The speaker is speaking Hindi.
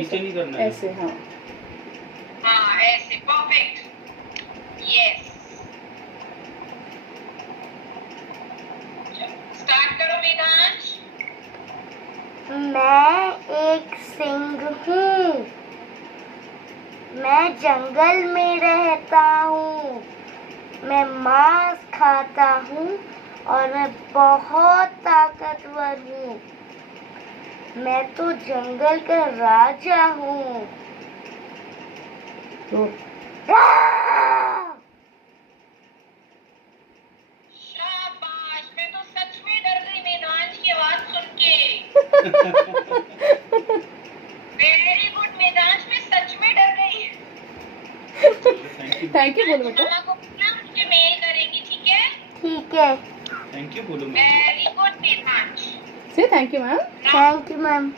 नीचे नहीं करना है। ऐसे, हाँ हाँ ऐसे, परफेक्ट, यस। स्टार्ट करो मेधांश। मैं एक सिंह हूँ, मैं जंगल में रहता हूँ, मैं मांस खाता हूँ और मैं बहुत ताकतवर हूँ। मैं तो जंगल का राजा हूँ। शाबाश, मैं तो सच में डर गई मेधांश की आवाज सुन के। वेरी गुड मेधांश, मैं सच में डर गई। थैंक यू बोलो बेटा। मामा को बोलना मुझे मेल करेंगी, ठीक है? ठीक है, थैंक यू बोलो ma'am. Very good Medhansh. Say thank you ma'am. Thank you ma'am.